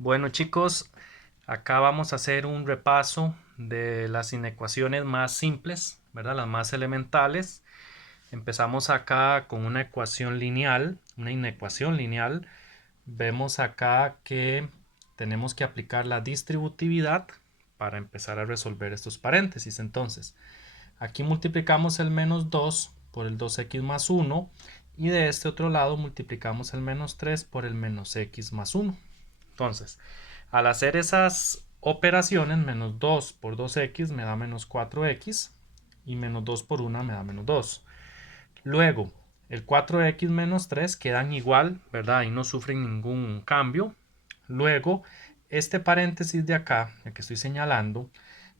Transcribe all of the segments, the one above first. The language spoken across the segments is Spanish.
Bueno chicos, acá vamos a hacer un repaso de las inecuaciones más simples, ¿verdad? Las más elementales. Empezamos acá con una ecuación lineal, una inecuación lineal. Vemos acá que tenemos que aplicar la distributividad para empezar a resolver estos paréntesis. Entonces, aquí multiplicamos el menos 2 por el 2x más 1 y de este otro lado multiplicamos el menos 3 por el menos x más 1. Entonces, al hacer esas operaciones, menos 2 por 2x me da menos 4x y menos 2 por 1 me da menos 2. Luego, el 4x menos 3 quedan igual, ¿verdad? Ahí no sufren ningún cambio. Luego, este paréntesis de acá, el que estoy señalando,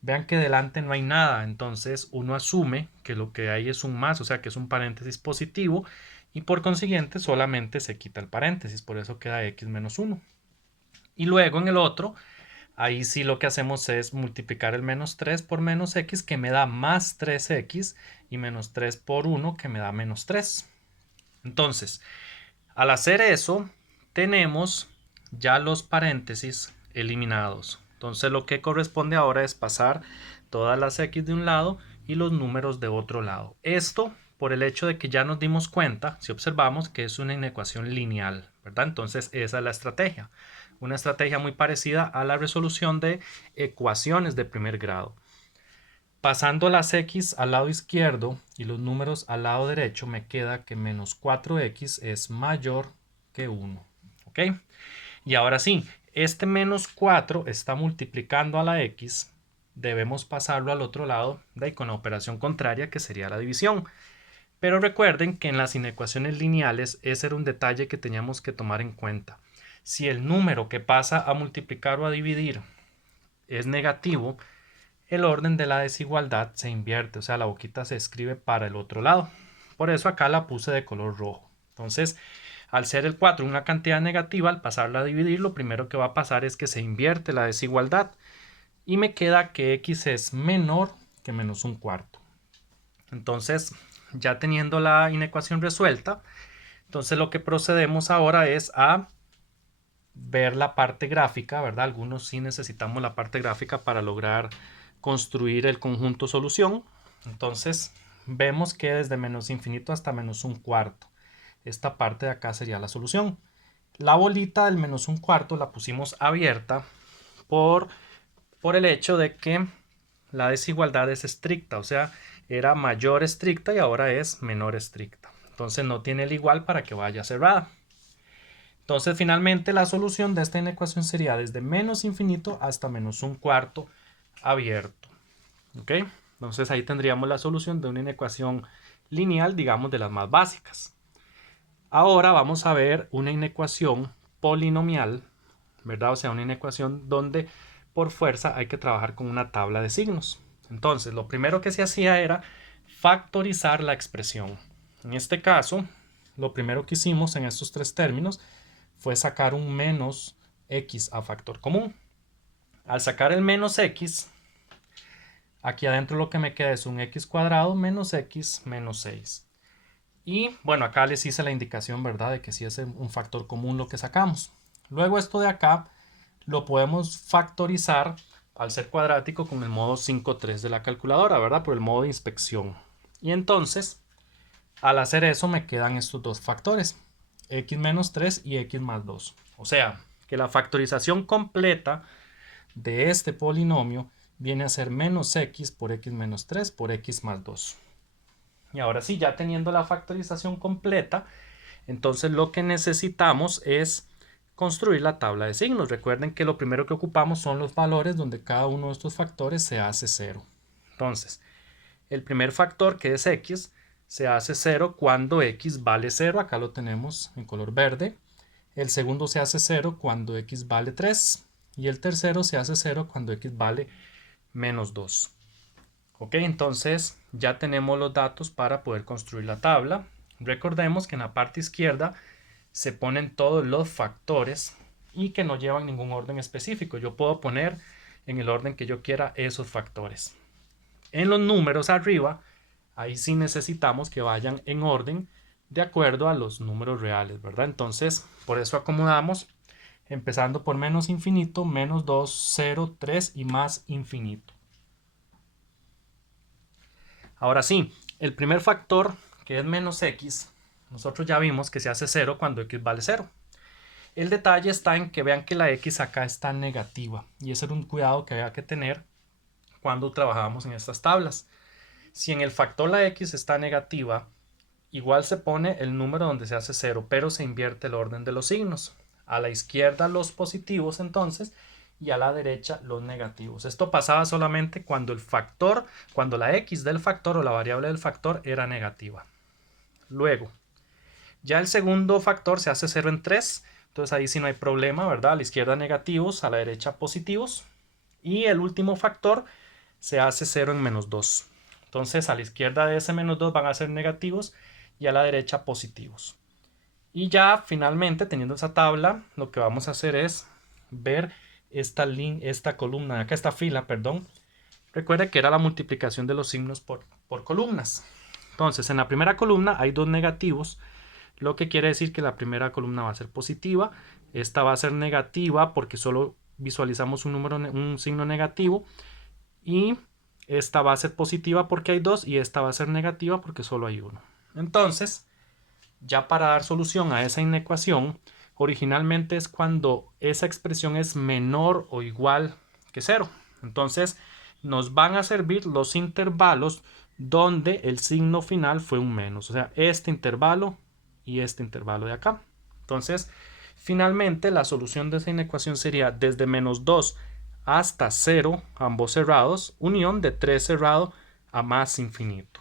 vean que delante no hay nada, entonces uno asume que lo que hay es un más, o sea que es un paréntesis positivo y por consiguiente solamente se quita el paréntesis, por eso queda x menos 1. Y luego en el otro, ahí sí lo que hacemos es multiplicar el menos 3 por menos x que me da más 3x y menos 3 por 1 que me da menos 3. Entonces, al hacer eso, tenemos ya los paréntesis eliminados. Entonces lo que corresponde ahora es pasar todas las x de un lado y los números de otro lado. Esto por el hecho de que ya nos dimos cuenta, si observamos que es una inecuación lineal, ¿verdad? Entonces esa es la estrategia. Una estrategia muy parecida a la resolución de ecuaciones de primer grado. Pasando las x al lado izquierdo y los números al lado derecho, me queda que menos 4x es mayor que 1. ¿Ok? Y ahora sí, este menos 4 está multiplicando a la x. Debemos pasarlo al otro lado con la operación contraria, que sería la división. Pero recuerden que en las inecuaciones lineales ese era un detalle que teníamos que tomar en cuenta. Si el número que pasa a multiplicar o a dividir es negativo, el orden de la desigualdad se invierte, o sea, la boquita se escribe para el otro lado. Por eso acá la puse de color rojo. Entonces, al ser el 4 una cantidad negativa, al pasarla a dividir, lo primero que va a pasar es que se invierte la desigualdad y me queda que x es menor que menos un cuarto. Entonces, ya teniendo la inecuación resuelta, entonces lo que procedemos ahora es a ver la parte gráfica, ¿verdad? Algunos sí necesitamos la parte gráfica para lograr construir el conjunto solución. Entonces vemos que desde menos infinito hasta menos un cuarto, esta parte de acá sería la solución. La bolita del menos un cuarto la pusimos abierta por el hecho de que la desigualdad es estricta, o sea, era mayor estricta y ahora es menor estricta. Entonces no tiene el igual para que vaya cerrada. Entonces finalmente la solución de esta inecuación sería desde menos infinito hasta menos un cuarto abierto. ¿Ok? Entonces ahí tendríamos la solución de una inecuación lineal, digamos, de las más básicas. Ahora vamos a ver una inecuación polinomial, ¿verdad? O sea, una inecuación donde por fuerza hay que trabajar con una tabla de signos. Entonces, lo primero que se hacía era factorizar la expresión. En este caso, lo primero que hicimos en estos tres términos fue sacar un menos x a factor común. Al sacar el menos x, aquí adentro lo que me queda es un x cuadrado menos x menos 6. Y bueno, acá les hice la indicación, ¿verdad? De que sí es un factor común lo que sacamos. Luego esto de acá lo podemos factorizar al ser cuadrático con el modo 5.3 de la calculadora, ¿verdad? Por el modo de inspección. Y entonces, al hacer eso me quedan estos dos factores, x menos 3 y x más 2. O sea, que la factorización completa de este polinomio viene a ser menos x por x menos 3 por x más 2. Y ahora sí, ya teniendo la factorización completa, entonces lo que necesitamos es construir la tabla de signos. Recuerden que lo primero que ocupamos son los valores donde cada uno de estos factores se hace 0. Entonces, el primer factor, que es x, se hace 0 cuando x vale 0. Acá lo tenemos en color verde. El segundo se hace 0 cuando x vale 3. Y el tercero se hace 0 cuando x vale menos 2. Ok, entonces ya tenemos los datos para poder construir la tabla. Recordemos que en la parte izquierda se ponen todos los factores y que no llevan ningún orden específico. Yo puedo poner en el orden que yo quiera esos factores. En los números arriba, ahí sí necesitamos que vayan en orden de acuerdo a los números reales, ¿verdad? Entonces, por eso acomodamos empezando por menos infinito, menos 2, 0, 3 y más infinito. Ahora sí, el primer factor, que es menos x, nosotros ya vimos que se hace 0 cuando x vale 0. El detalle está en que vean que la x acá está negativa, y ese era un cuidado que había que tener cuando trabajábamos en estas tablas. Si en el factor la x está negativa, igual se pone el número donde se hace 0, pero se invierte el orden de los signos. A la izquierda los positivos entonces y a la derecha los negativos. Esto pasaba solamente cuando el factor, cuando la x del factor o la variable del factor era negativa. Luego, ya el segundo factor se hace 0 en 3, entonces ahí sí no hay problema, ¿verdad? A la izquierda negativos, a la derecha positivos. Y el último factor se hace 0 en menos 2. Entonces a la izquierda de ese menos 2 van a ser negativos y a la derecha positivos. Y ya finalmente, teniendo esa tabla, lo que vamos a hacer es ver esta columna, acá esta fila, perdón. Recuerde que era la multiplicación de los signos por columnas. Entonces, en la primera columna hay dos negativos, lo que quiere decir que la primera columna va a ser positiva. Esta va a ser negativa porque solo visualizamos un signo negativo. Y esta va a ser positiva porque hay dos y esta va a ser negativa porque solo hay uno. Entonces, ya para dar solución a esa inecuación, originalmente es cuando esa expresión es menor o igual que 0. Entonces, nos van a servir los intervalos donde el signo final fue un menos. O sea, este intervalo y este intervalo de acá. Entonces, finalmente la solución de esa inecuación sería desde menos 2 hasta 0, ambos cerrados, unión de 3 cerrado a más infinito.